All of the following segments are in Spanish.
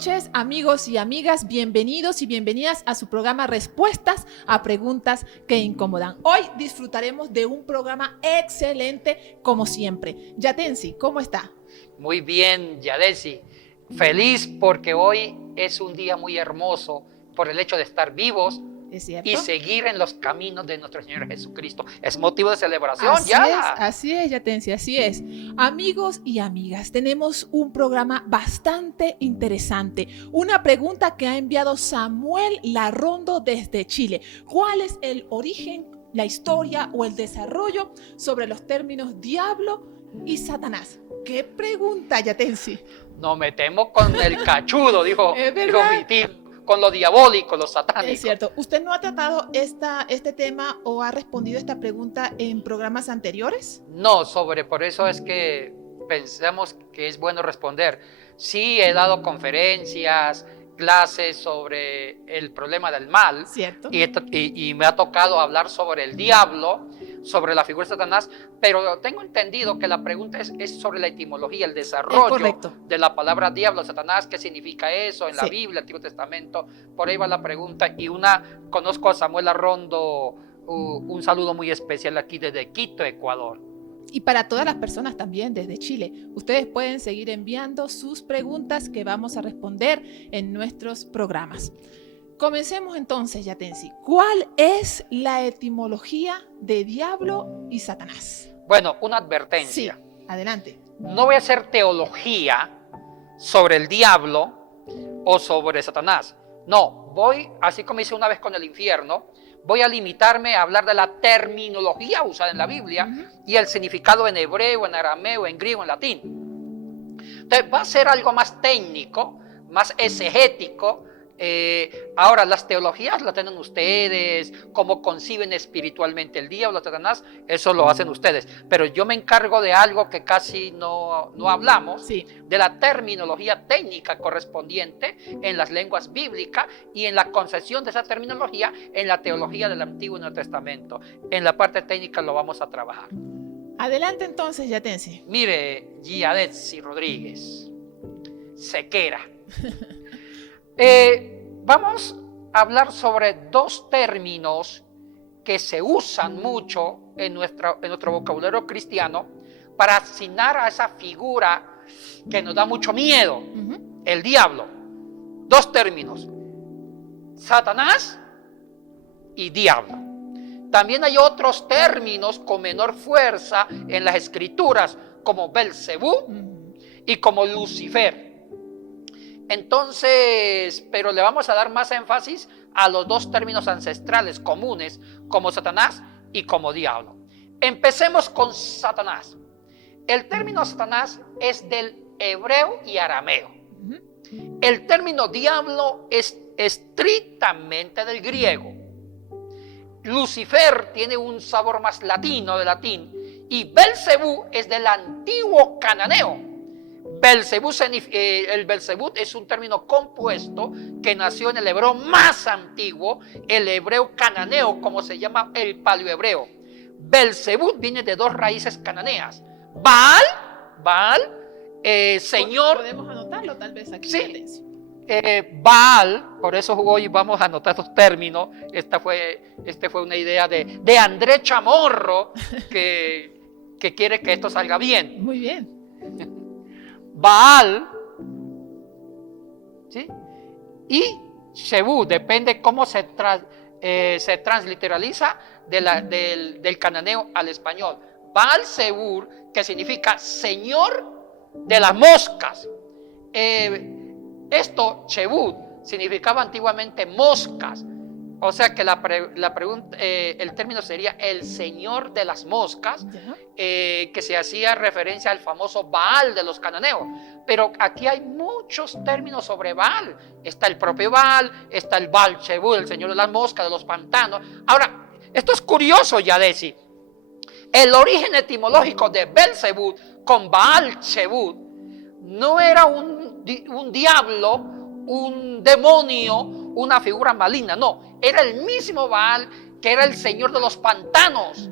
noches, amigos y amigas. Bienvenidos y bienvenidas a su programa Respuestas a Preguntas que Incomodan. Hoy disfrutaremos de un programa excelente, como siempre. Yatensi, ¿cómo está? Muy bien, Yadesi. Feliz porque hoy es un día muy hermoso por el hecho de estar vivos. ¿Es cierto? Y seguir en los caminos de nuestro Señor Jesucristo. Es motivo de celebración Así es, Yatensi, así es. Amigos y amigas, tenemos un programa bastante interesante. Una pregunta que ha enviado Samuel Larrondo desde Chile. ¿Cuál es el origen, la historia o el desarrollo sobre los términos diablo y Satanás? ¿Qué pregunta, Yatensi? Nos metemos con el cachudo, dijo mi tío. Con lo diabólico, lo satánico. Es cierto. ¿Usted no ha tratado este tema o ha respondido esta pregunta en programas anteriores? No, por eso es que pensamos que es bueno responder. Sí, he dado conferencias, clases sobre el problema del mal. Cierto. Y me ha tocado hablar sobre el diablo, sobre la figura de Satanás, pero tengo entendido que la pregunta es sobre la etimología, el desarrollo de la palabra diablo, Satanás, qué significa eso en la Biblia, el Antiguo Testamento. Por ahí va la pregunta. Y conozco a Samuel Larrondo, un saludo muy especial aquí desde Quito, Ecuador. Y para todas las personas también desde Chile, ustedes pueden seguir enviando sus preguntas que vamos a responder en nuestros programas. Comencemos entonces, Yatensi. ¿Cuál es la etimología de diablo y Satanás? Bueno, una advertencia. Sí, adelante. No voy a hacer teología sobre el diablo o sobre Satanás. No, así como hice una vez con el infierno, voy a limitarme a hablar de la terminología usada en la Biblia y el significado en hebreo, en arameo, en griego, en latín. Entonces va a ser algo más técnico, más exegético. Ahora, las teologías las tienen ustedes, cómo conciben espiritualmente el diablo, Satanás, eso lo hacen ustedes. Pero yo me encargo de algo que casi no hablamos, de la terminología técnica correspondiente en las lenguas bíblicas y en la concesión de esa terminología en la teología del Antiguo y Nuevo Testamento. En la parte técnica lo vamos a trabajar. Adelante entonces, Yatensi. Mire, Giadetsi Rodríguez, Sequera. Vamos a hablar sobre dos términos que se usan mucho en nuestro vocabulario cristiano para asignar a esa figura que nos da mucho miedo, el diablo. Dos términos, Satanás y diablo. También hay otros términos con menor fuerza en las escrituras, como Belcebú y como Lucifer. Entonces, pero le vamos a dar más énfasis a los dos términos ancestrales comunes, como Satanás y como diablo. Empecemos con Satanás. El término Satanás es del hebreo y arameo. El término diablo es estrictamente del griego. Lucifer tiene un sabor más latino, de latín, y Belcebú es del antiguo cananeo. El Belcebú es un término compuesto que nació en el hebreo más antiguo, el hebreo cananeo, como se llama el paleohebreo. Belcebú viene de dos raíces cananeas. Baal, señor. Podemos anotarlo tal vez aquí. Sí. Baal, por eso hoy vamos a anotar estos términos. Esta fue una idea de André Chamorro que quiere que esto salga bien. Muy bien. Baal, ¿sí? Y Shebú, depende cómo se transliteraliza del cananeo al español. Baal Zebur, que significa señor de las moscas. Shebú, significaba antiguamente moscas. O sea que el término sería el señor de las moscas, que se hacía referencia al famoso Baal de los cananeos. Pero aquí hay muchos términos sobre Baal. Está el propio Baal, está el Baal Shebú, el señor de las moscas, de los pantanos. Ahora, esto es curioso, Yadesi. El origen etimológico de Belcebú con Baal Shebú no era un diablo, un demonio, una figura maligna, no, era el mismo Baal que era el señor de los pantanos.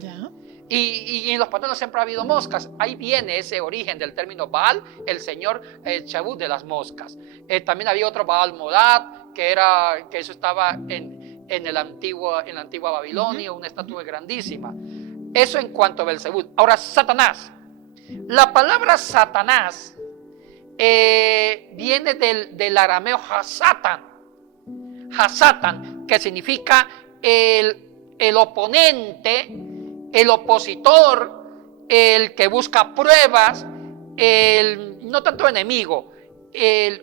Y en los pantanos siempre ha habido moscas. Ahí viene ese origen del término Baal, el señor Chabut de las moscas. También había otro Baal Modad, que eso estaba en la antigua Babilonia, una estatua grandísima. Eso en cuanto a Belzebú. Ahora, Satanás. La palabra Satanás viene del arameo Hasatan. Hasatan, que significa el oponente, el opositor, el que busca pruebas, no tanto enemigo,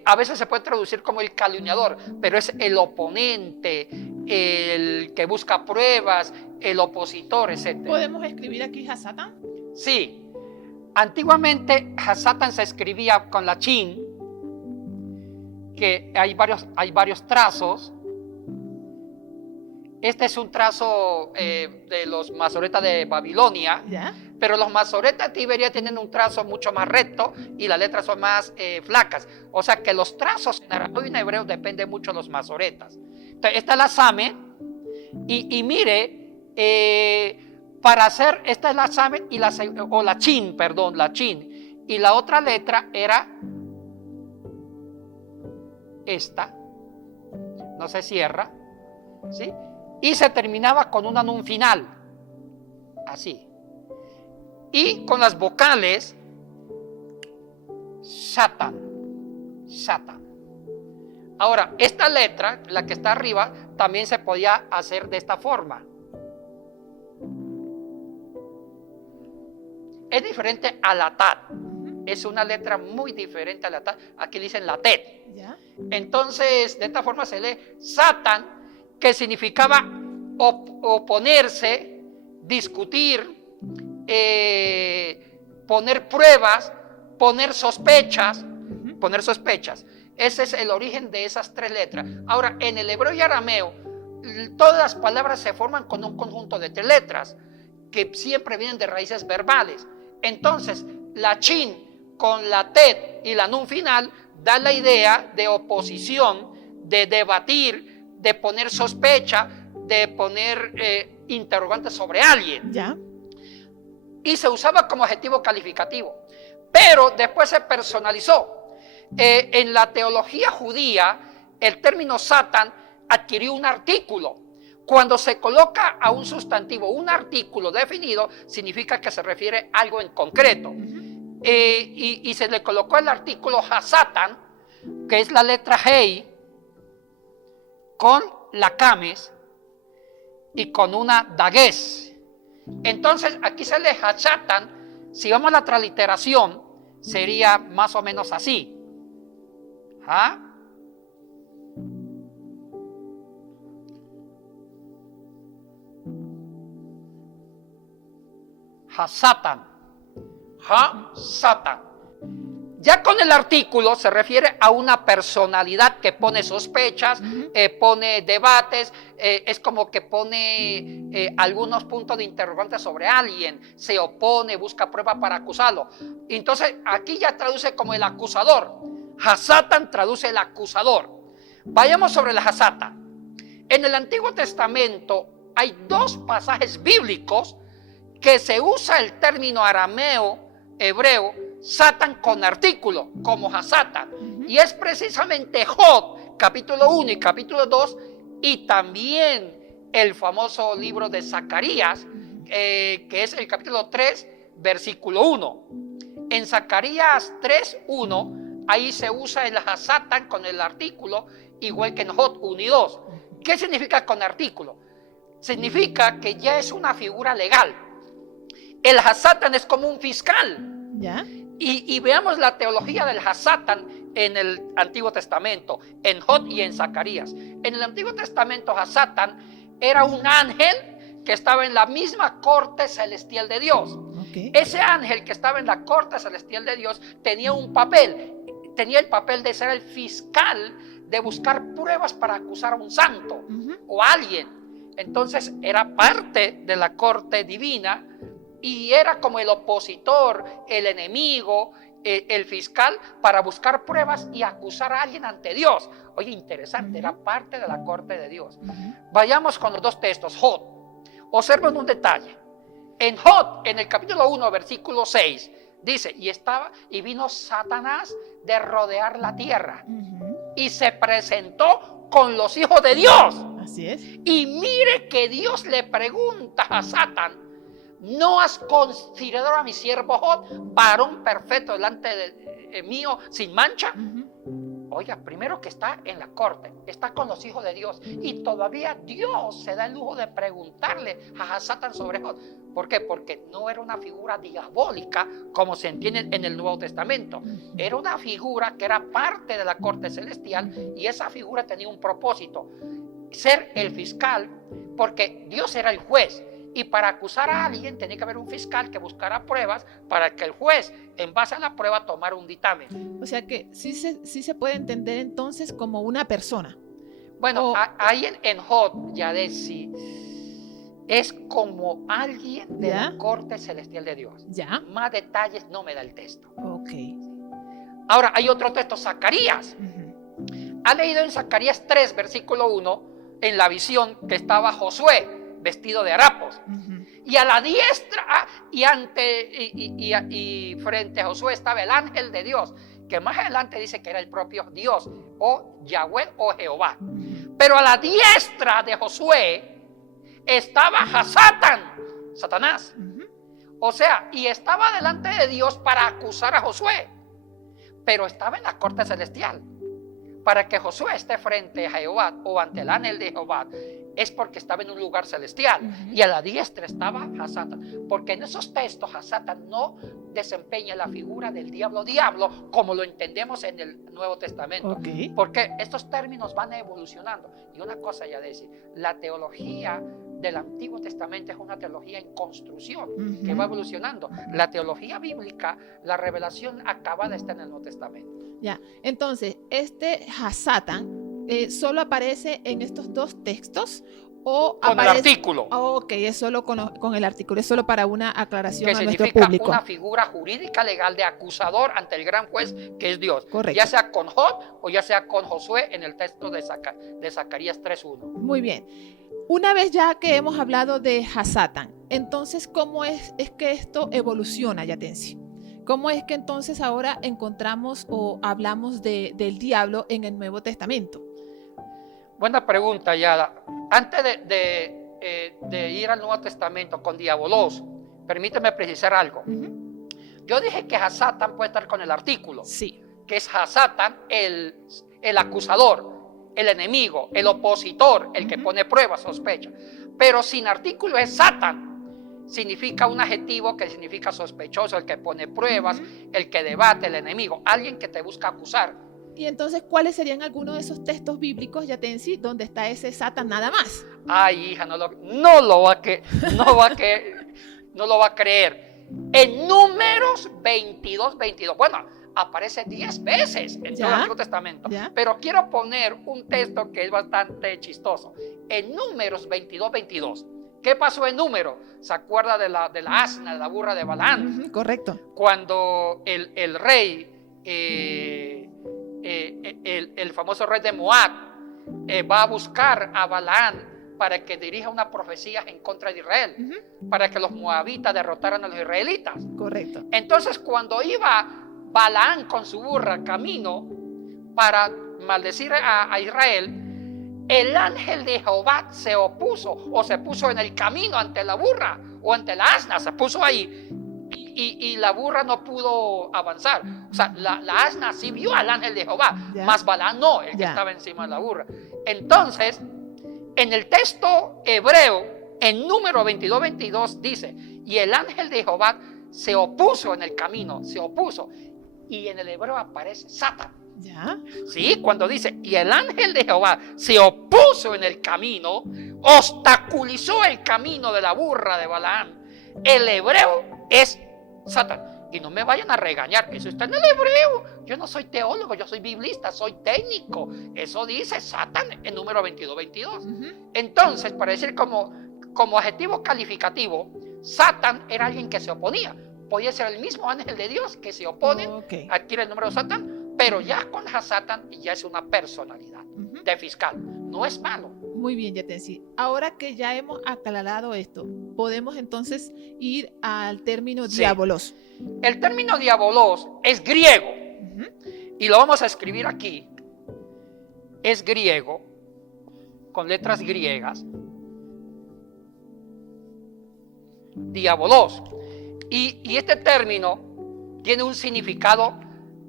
a veces se puede traducir como el calumniador, pero es el oponente, el que busca pruebas, el opositor, etc. ¿Podemos escribir aquí Hasatan? Sí. Antiguamente Hasatan se escribía con la chin, que hay varios trazos. Este es un trazo de los masoretas de Babilonia, ¿Ya? pero los masoretas de Tiberia tienen un trazo mucho más recto y las letras son más flacas. O sea que los trazos en arameo y en hebreo dependen mucho de los masoretas. Entonces, esta es la Same y mire, para hacer, esta es la Same o la Chin, perdón, la Chin. Y la otra letra era esta, no se cierra, ¿sí? Y se terminaba con una nun final, así. Y con las vocales, Satan, Satan. Ahora, esta letra, la que está arriba, también se podía hacer de esta forma. Es diferente a la Tat. Es una letra muy diferente a la Tat. Aquí dicen la Tet. ¿Ya? Entonces, de esta forma se lee Satan, que significaba oponerse, discutir, poner pruebas, poner sospechas. Ese es el origen de esas tres letras. Ahora, en el hebreo y arameo, todas las palabras se forman con un conjunto de tres letras que siempre vienen de raíces verbales. Entonces, la chin con la tet y la nun final da la idea de oposición, de debatir, de poner sospecha, de poner interrogantes sobre alguien. ¿Ya? Y se usaba como adjetivo calificativo. Pero después se personalizó. En la teología judía, el término Satan adquirió un artículo. Cuando se coloca a un sustantivo un artículo definido, significa que se refiere a algo en concreto. Y se le colocó el artículo Hasatan, que es la letra Hei, con la Kames y con una Dages. Entonces, aquí se lee Hasatan. Si vamos a la transliteración, sería más o menos así. ¿Ah? Hasatan. Hasatan. Ya con el artículo se refiere a una personalidad que pone sospechas, pone debates, es como que pone algunos puntos de interrogante sobre alguien, se opone, busca prueba para acusarlo. Entonces aquí ya traduce como el acusador. Hasatan traduce el acusador. Vayamos sobre la Hasatan. En el Antiguo Testamento hay dos pasajes bíblicos que se usa el término arameo, hebreo, Satan con artículo, como Hasatan. Y es precisamente Job, capítulo 1 y capítulo 2, y también el famoso libro de Zacarías, que es el capítulo 3, versículo 1. En Zacarías 3:1, ahí se usa el Hasatan con el artículo, igual que en Job 1 y 2. ¿Qué significa con artículo? Significa que ya es una figura legal. El Hasatan es como un fiscal. ¿Ya? Y veamos la teología del Hasatan en el Antiguo Testamento, en Job y en Zacarías. En el Antiguo Testamento, Hasatan era un ángel que estaba en la misma corte celestial de Dios. Okay. Ese ángel que estaba en la corte celestial de Dios tenía un papel. Tenía el papel de ser el fiscal, de buscar pruebas para acusar a un santo o a alguien. Entonces era parte de la corte divina. Y era como el opositor, el enemigo, el fiscal, para buscar pruebas y acusar a alguien ante Dios. Oye, interesante, era parte de la corte de Dios. Vayamos con los dos textos. Job, observen un detalle. En Job, en el capítulo 1, versículo 6, dice, y vino Satanás de rodear la tierra y se presentó con los hijos de Dios. Así es. Y mire que Dios le pregunta a Satán, ¿no has considerado a mi siervo Job, varón perfecto delante de mío, sin mancha? Oiga, primero que está en la corte, está con los hijos de Dios, y todavía Dios se da el lujo de preguntarle a Satán sobre Job. ¿Por qué? Porque no era una figura diabólica como se entiende en el Nuevo Testamento. Era una figura que era parte de la corte celestial, y esa figura tenía un propósito: ser el fiscal, porque Dios era el juez. Y para acusar a alguien tenía que haber un fiscal que buscara pruebas para que el juez, en base a la prueba, tomara un dictamen. O sea que sí se puede entender entonces como una persona. Bueno, ahí en Job, Yadesi, es como alguien de la corte celestial de Dios. Ya. Más detalles no me da el texto. Ok. Ahora, hay otro texto, Zacarías. Ha leído en Zacarías 3, versículo 1, en la visión que estaba Josué vestido de harapos, y a la diestra y frente a Josué estaba el ángel de Dios, que más adelante dice que era el propio Dios, o Yahweh o Jehová. Pero a la diestra de Josué estaba Satanás. O sea, y estaba delante de Dios para acusar a Josué, pero estaba en la corte celestial. Para que Josué esté frente a Jehová o ante el ángel de Jehová, es porque estaba en un lugar celestial. Y a la diestra estaba Hasatán, porque en esos textos Hasatán no desempeña la figura del diablo como lo entendemos en el Nuevo Testamento. Porque estos términos van evolucionando. Y una cosa ya decir, la teología del Antiguo Testamento es una teología en construcción, que va evolucionando. La teología bíblica, la revelación acabada está en el Nuevo Testamento. Ya, entonces, este Hasatán ¿solo aparece en estos dos textos? ¿O con aparece... el artículo? Ok, es solo con el artículo, es solo para una aclaración que a nuestro significa público. Una figura jurídica legal de acusador ante el gran juez que es Dios. Correcto. Ya sea con Job o ya sea con Josué en el texto de Zacarías 3.1. Muy bien. Una vez ya que hemos hablado de Hasatán, entonces, ¿cómo es que esto evoluciona, Yatensi? ¿Cómo es que entonces ahora encontramos o hablamos del diablo en el Nuevo Testamento? Buena pregunta, Yada. Antes de ir al Nuevo Testamento con diabolos, permíteme precisar algo. Yo dije que Hasatán puede estar con el artículo. Sí. Que es Hasatán el acusador, el enemigo, el opositor, el que pone pruebas, sospecha. Pero sin artículo es Satán. Significa un adjetivo que significa sospechoso, el que pone pruebas, el que debate, el enemigo, alguien que te busca acusar. Y entonces, ¿cuáles serían algunos de esos textos bíblicos, Yatensi, donde está ese Satán nada más? Ay, hija, no lo va a creer. En Números 22. Bueno, aparece 10 veces en todo el Antiguo Testamento. Pero quiero poner un texto que es bastante chistoso. En Números 22. ¿Qué pasó en Número? ¿Se acuerda de la asna, de la burra de Balaán? Correcto. Cuando el rey, el famoso rey de Moab, va a buscar a Balaán para que dirija una profecía en contra de Israel, para que los moabitas derrotaran a los israelitas. Correcto. Entonces, cuando iba Balaán con su burra camino para maldecir a Israel, el ángel de Jehová se opuso o se puso en el camino ante la burra o ante la asna, se puso ahí y la burra no pudo avanzar. O sea, la asna sí vio al ángel de Jehová, más Balaán no, el que estaba encima de la burra. Entonces, en el texto hebreo, en Número 22 dice, y el ángel de Jehová se opuso en el camino, se opuso. Y en el hebreo aparece Satán. ¿Ya? Sí, cuando dice, y el ángel de Jehová se opuso en el camino, obstaculizó el camino de la burra de Balaam. El hebreo es Satán. Y no me vayan a regañar, eso está en el hebreo. Yo no soy teólogo, yo soy biblista, soy técnico. Eso dice Satán en Número 22. Entonces, para decir como adjetivo calificativo, Satán era alguien que se oponía. Podía ser el mismo ángel de Dios que se opone, adquiere el número de Satán, pero ya con Hasatán ya es una personalidad de fiscal. No es malo. Muy bien, Yatensi. Ahora que ya hemos aclarado esto, podemos entonces ir al término Sí. diabolos. El término diabolos es griego y lo vamos a escribir aquí. Es griego, con letras griegas. Diabolos. Y este término tiene un significado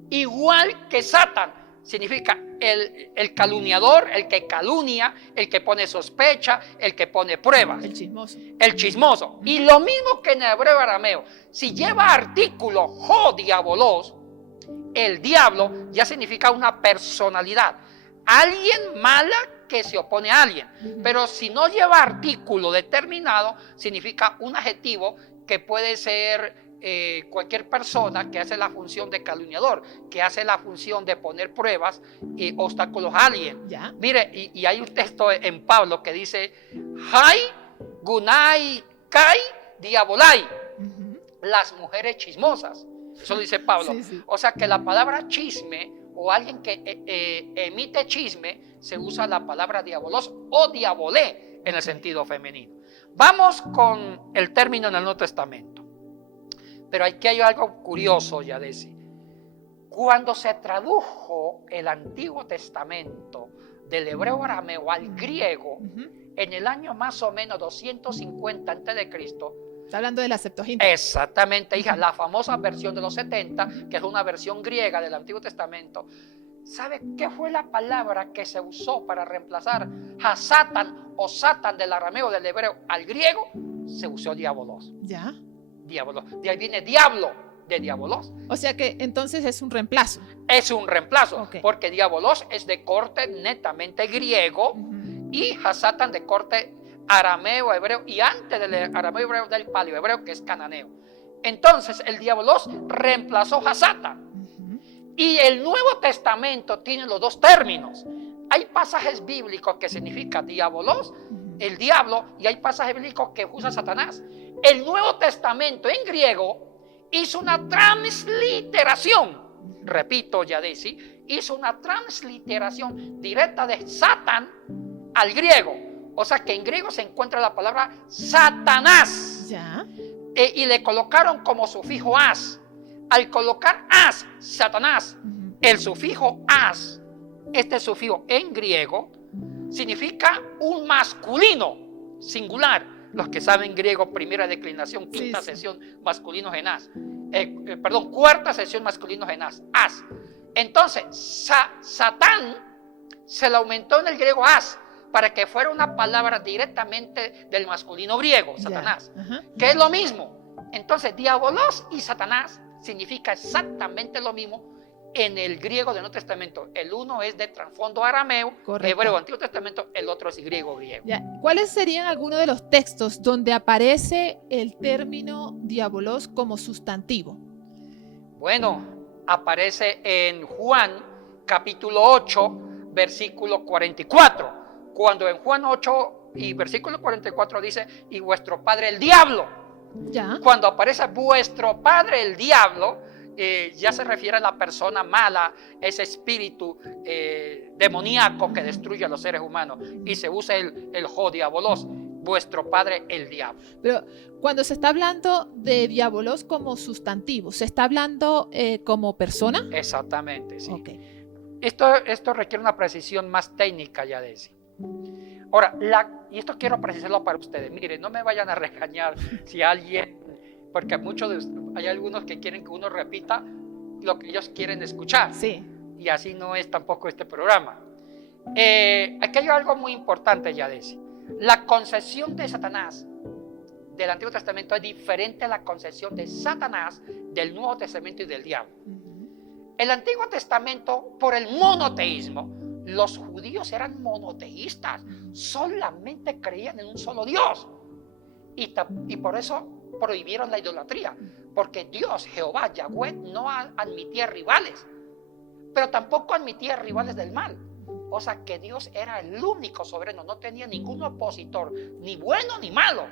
igual que Satán. Significa el calumniador, el que calumnia, el que pone sospecha, el que pone pruebas. El chismoso. El chismoso. Y lo mismo que en hebreo arameo. Si lleva artículo ho diabolos, el diablo ya significa una personalidad. Alguien mala que se opone a alguien. Pero si no lleva artículo determinado, significa un adjetivo que puede ser cualquier persona que hace la función de calumniador, que hace la función de poner pruebas y obstáculos a alguien. ¿Ya? Mire, y hay un texto en Pablo que dice, Hai, Gunai, Kai, Diabolai, las mujeres chismosas. Eso lo dice Pablo. Sí, sí. O sea que la palabra chisme o alguien que emite chisme, se usa la palabra diabolos o diabolé en el sentido femenino. Vamos con el término en el Nuevo Testamento. Pero aquí hay algo curioso, Yadesi. Cuando se tradujo el Antiguo Testamento del hebreo arameo al griego, en el año más o menos 250 a.C., Está hablando de la Septuaginta. exactamente, hija, la famosa versión de los 70, que es una versión griega del Antiguo Testamento. ¿Sabe qué fue la palabra que se usó para reemplazar a Satán o Satán del arameo del hebreo al griego? Se usó diabolos. ¿Ya? Diabolos. De ahí viene diablo, de diabolos. O sea que entonces es un reemplazo. Es un reemplazo, Ok. porque diabolos es de corte netamente griego y Hasatán de corte arameo, hebreo, y antes del arameo hebreo del paleohebreo, que es cananeo. Entonces el diabolos reemplazó a Hasatán. Y el Nuevo Testamento tiene los dos términos. Hay pasajes bíblicos que significan diabolos, el diablo, y hay pasajes bíblicos que usa Satanás. El Nuevo Testamento en griego hizo una transliteración, repito, Yadesi, hizo una transliteración directa de Satán al griego. O sea que en griego se encuentra la palabra Satanás. ¿Ya? Y le colocaron como sufijo as. Al colocar as, Satanás, el sufijo as, este sufijo en griego, significa un masculino singular. Los que saben griego, primera declinación, quinta sesión, masculinos en as. Cuarta sesión, masculinos en as. As. Entonces, Satán se le aumentó en el griego as, para que fuera una palabra directamente del masculino griego, Satanás, que es lo mismo. Entonces, diabolos y Satanás significa exactamente lo mismo en el griego del Nuevo Testamento. El uno es de trasfondo arameo, hebreo, Antiguo Testamento, el otro es griego. Ya. ¿Cuáles serían algunos de los textos donde aparece el término diabolos como sustantivo? Bueno, aparece en Juan capítulo 8, versículo 44. Cuando en Juan 8 y versículo 44 dice, y vuestro padre el diablo. ¿Ya? Cuando aparece vuestro padre el diablo, ya se refiere a la persona mala, ese espíritu demoníaco que destruye a los seres humanos, y se usa el ho diabolos, vuestro padre el diablo. Pero cuando se está hablando de diabolos como sustantivo, ¿se está hablando como persona? Exactamente, sí. Okay. Esto requiere una precisión más técnica, ya de sí. Ahora, y esto quiero precisarlo para ustedes. Miren, no me vayan a regañar si alguien, porque hay algunos que quieren que uno repita lo que ellos quieren escuchar. Sí. Y así no es tampoco este programa. Aquí hay algo muy importante, Yadesi. La concepción de Satanás del Antiguo Testamento es diferente a la concepción de Satanás del Nuevo Testamento y del diablo. El Antiguo Testamento, por el monoteísmo, los judíos eran monoteístas, solamente creían en un solo Dios. Y por eso prohibieron la idolatría, porque Dios, Jehová, Yahweh, no admitía rivales, pero tampoco admitía rivales del mal. O sea que Dios era el único soberano, no tenía ningún opositor, ni bueno ni malo.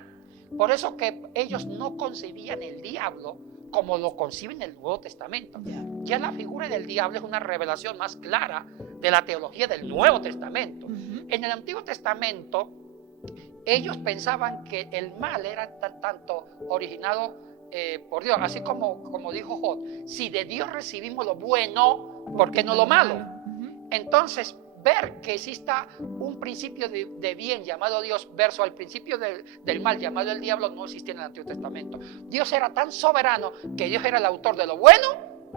Por eso que ellos no concebían el diablo como lo conciben en el Nuevo Testamento. Ya la figura del diablo es una revelación más clara de la teología del Nuevo Testamento. En el Antiguo Testamento, ellos pensaban que el mal era tanto originado por Dios, así como dijo Job, si de Dios recibimos lo bueno, ¿por qué no lo malo? Entonces, ver que exista un principio de bien llamado Dios versus al principio del mal llamado el diablo no existía en el Antiguo Testamento. Dios era tan soberano que Dios era el autor de lo bueno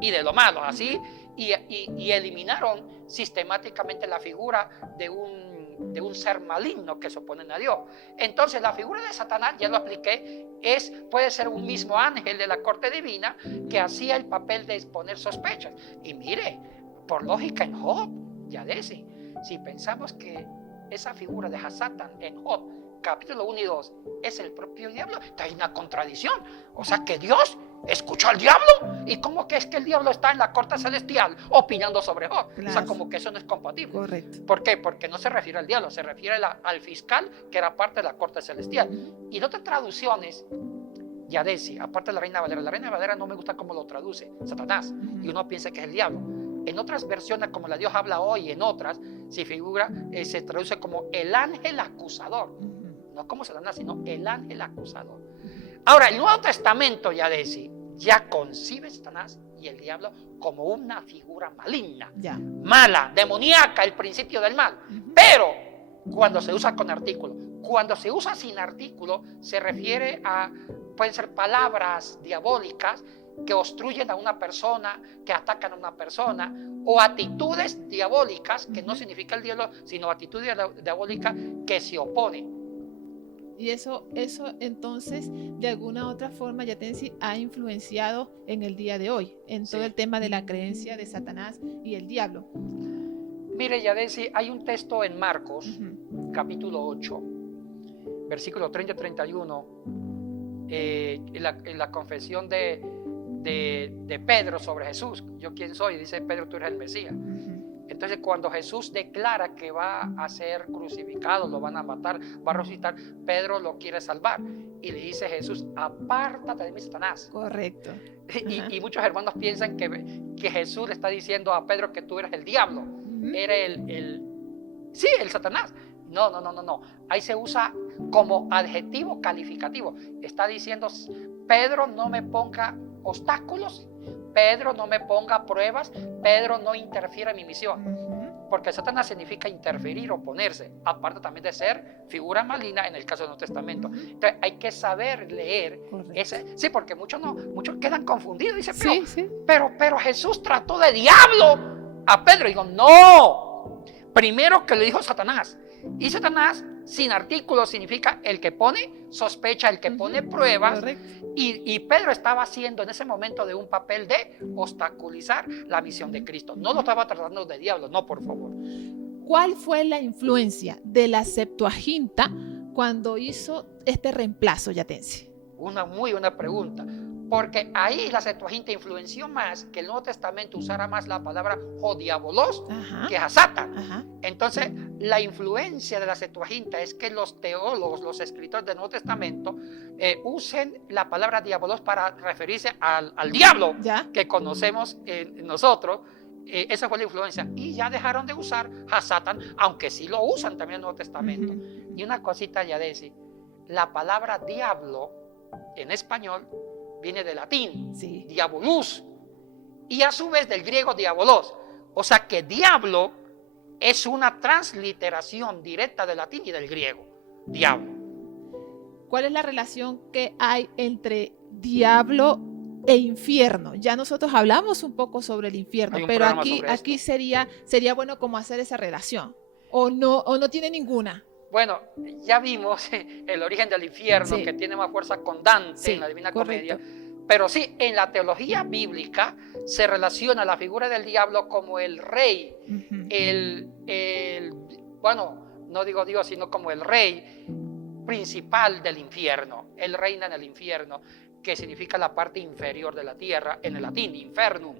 y de lo malo, así, y eliminaron sistemáticamente la figura de un ser maligno que se oponen a Dios. Entonces la figura de Satanás, ya lo expliqué, puede ser un mismo ángel de la corte divina que hacía el papel de exponer sospechas. Y mire, por lógica en Job, ya dice, si pensamos que esa figura de Satán en Job, capítulo 1 y 2, es el propio diablo, hay una contradicción. O sea que Dios escuchó al diablo. ¿Y cómo que es que el diablo está en la corte celestial opinando sobre Job? Claro. O sea, como que eso no es compatible. Correcto. ¿Por qué? Porque no se refiere al diablo, se refiere al fiscal que era parte de la corte celestial. Y en otras traducciones, ya decía, aparte de la Reina Valera no me gusta cómo lo traduce, Satanás, y uno piensa que es el diablo. En otras versiones, como la Dios habla hoy, en otras, se traduce como el ángel acusador. No como Satanás, sino el ángel acusador. Ahora, el Nuevo Testamento, ya concibe Satanás y el diablo como una figura maligna, mala, demoníaca, el principio del mal. Pero cuando se usa con artículo, cuando se usa sin artículo, se refiere pueden ser palabras diabólicas que obstruyen a una persona, que atacan a una persona, o actitudes diabólicas, que no significa el diablo, sino actitudes diabólicas que se oponen. Y eso entonces, de alguna u otra forma, Yatensi, ha influenciado en el día de hoy, en todo el tema de la creencia de Satanás y el diablo. Mire, Yatensi, hay un texto en Marcos, capítulo 8, versículo 30 y 31, en la confesión de Pedro sobre Jesús. ¿Yo quién soy? Dice Pedro, tú eres el Mesías. Entonces, cuando Jesús declara que va a ser crucificado, lo van a matar, va a resucitar, Pedro lo quiere salvar. Y le dice Jesús, apártate de mí, Satanás. Correcto. Y muchos hermanos piensan que Jesús le está diciendo a Pedro que tú eres el diablo. Eres el Satanás. No. Ahí se usa como adjetivo calificativo. Está diciendo, Pedro, no me ponga obstáculos, Pedro, no me ponga pruebas, Pedro, no interfiera en mi misión. Porque Satanás significa interferir, oponerse, aparte también de ser figura maligna en el caso del Nuevo Testamento. Entonces hay que saber leer ese. Sí, porque muchos quedan confundidos. Dicen, pero Jesús trató de diablo a Pedro. Y digo, no. Primero que le dijo Satanás. Y Satanás, sin artículo, significa el que pone sospecha, el que pone pruebas. Y Pedro estaba haciendo en ese momento de un papel de obstaculizar la misión de Cristo. No lo estaba tratando de diablo, no, por favor. ¿Cuál fue la influencia de la Septuaginta cuando hizo este reemplazo, Yatensi? Una muy buena pregunta. Porque ahí la Septuaginta influenció más que el Nuevo Testamento usara más la palabra diabolos que a Satán. Entonces, la influencia de la Septuaginta es que los teólogos, los escritores del Nuevo Testamento, usen la palabra diabolos para referirse al diablo que conocemos nosotros. Esa fue la influencia. Y ya dejaron de usar a Satán, aunque sí lo usan también en el Nuevo Testamento. Y una cosita ya decir, la palabra diablo en español viene del latín, diabolus, y a su vez del griego diabolos. O sea que diablo es una transliteración directa del latín y del griego, diablo. ¿Cuál es la relación que hay entre diablo e infierno? Ya nosotros hablamos un poco sobre el infierno, pero aquí sería bueno como hacer esa relación, o no tiene ninguna. Bueno, ya vimos el origen del infierno, que tiene más fuerza con Dante en la Divina Comedia. Pero sí, en la teología bíblica se relaciona la figura del diablo como el rey, bueno, no digo Dios, sino como el rey principal del infierno. Él reina en el infierno, que significa la parte inferior de la tierra, en el latín, infernum.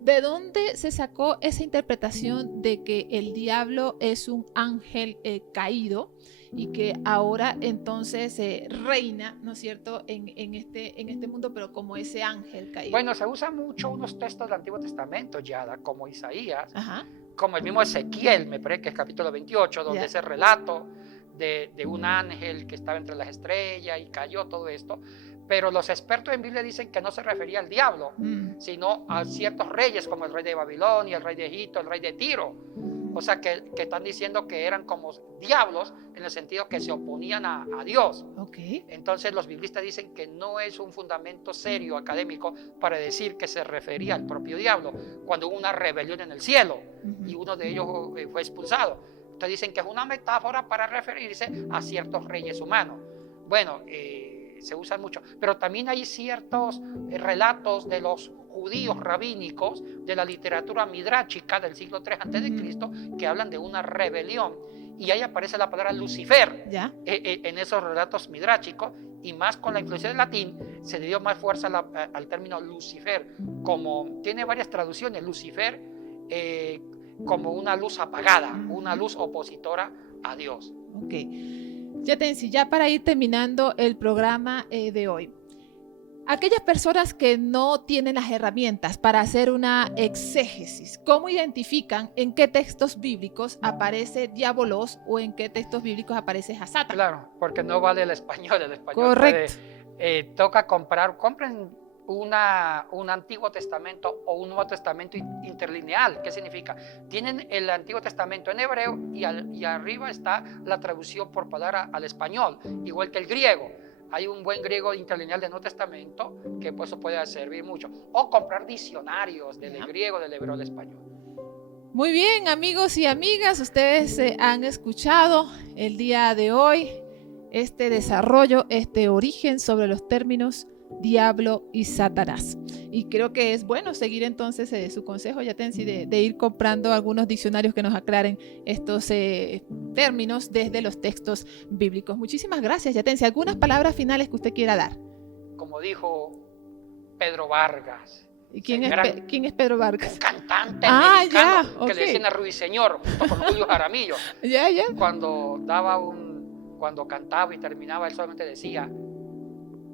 ¿De dónde se sacó esa interpretación de que el diablo es un ángel caído y que ahora entonces reina, ¿no es cierto?, en este mundo, pero como ese ángel caído? Bueno, se usan mucho unos textos del Antiguo Testamento, como Isaías, como el mismo Ezequiel, me parece que es capítulo 28, donde ese relato de un ángel que estaba entre las estrellas y cayó todo esto. Pero los expertos en Biblia dicen que no se refería al diablo, sino a ciertos reyes como el rey de Babilonia, el rey de Egipto, el rey de Tiro. O sea, que están diciendo que eran como diablos en el sentido que se oponían a Dios. Okay. Entonces los biblistas dicen que no es un fundamento serio académico para decir que se refería al propio diablo cuando hubo una rebelión en el cielo y uno de ellos fue expulsado. Entonces dicen que es una metáfora para referirse a ciertos reyes humanos. Bueno, se usan mucho, pero también hay ciertos relatos de los judíos rabínicos de la literatura midráchica del siglo III a.C. que hablan de una rebelión, y ahí aparece la palabra Lucifer en esos relatos midráchicos, y más con la influencia del latín se le dio más fuerza al término Lucifer, como tiene varias traducciones. Lucifer como una luz apagada, una luz opositora a Dios. Yatensi, ya para ir terminando el programa de hoy, aquellas personas que no tienen las herramientas para hacer una exégesis, ¿cómo identifican en qué textos bíblicos aparece diabolos o en qué textos bíblicos aparece Hasatan? Claro, porque no vale el español. Correcto. Toca compren un Antiguo Testamento o un Nuevo Testamento interlineal. ¿Qué significa? Tienen el Antiguo Testamento en hebreo y arriba está la traducción por palabra al español, igual que el griego. Hay un buen griego interlineal del Nuevo Testamento que por eso puede servir mucho. O comprar diccionarios del griego, del hebreo al español. Muy bien, amigos y amigas, ustedes han escuchado el día de hoy este desarrollo, este origen sobre los términos diablo y Satanás. Y creo que es bueno seguir entonces su consejo, Yatensi, de ir comprando algunos diccionarios que nos aclaren estos términos desde los textos bíblicos. Muchísimas gracias, Yatensi. ¿Algunas palabras finales que usted quiera dar? Como dijo Pedro Vargas. ¿Y quién es Pedro Vargas? Un cantante mexicano que okay. le decían a Ruiseñor junto con Julio Jaramillo. Cuando cantaba y terminaba, él solamente decía: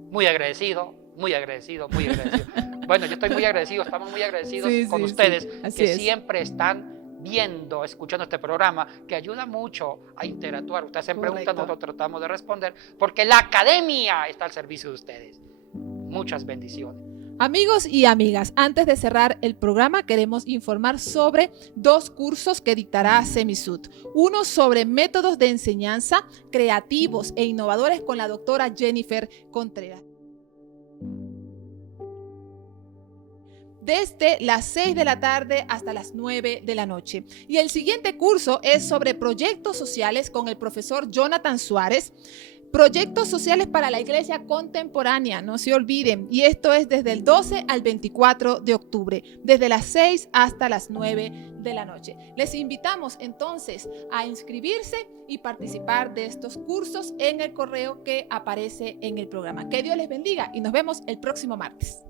muy agradecido, muy agradecido, muy agradecido. Bueno, yo estoy muy agradecido, estamos muy agradecidos con ustedes, que siempre están viendo, escuchando este programa, que ayuda mucho a interactuar. Ustedes se preguntan, nosotros tratamos de responder, porque la academia está al servicio de ustedes. Muchas bendiciones. Amigos y amigas, antes de cerrar el programa queremos informar sobre 2 cursos que dictará Semisud. Uno sobre métodos de enseñanza creativos e innovadores con la doctora Jennifer Contreras. Desde las 6 de la tarde hasta las 9 de la noche. Y el siguiente curso es sobre proyectos sociales con el profesor Jonathan Suárez. Proyectos sociales para la iglesia contemporánea, no se olviden. Y esto es desde el 12 al 24 de octubre, desde las 6 hasta las 9 de la noche. Les invitamos entonces a inscribirse y participar de estos cursos en el correo que aparece en el programa. Que Dios les bendiga y nos vemos el próximo martes.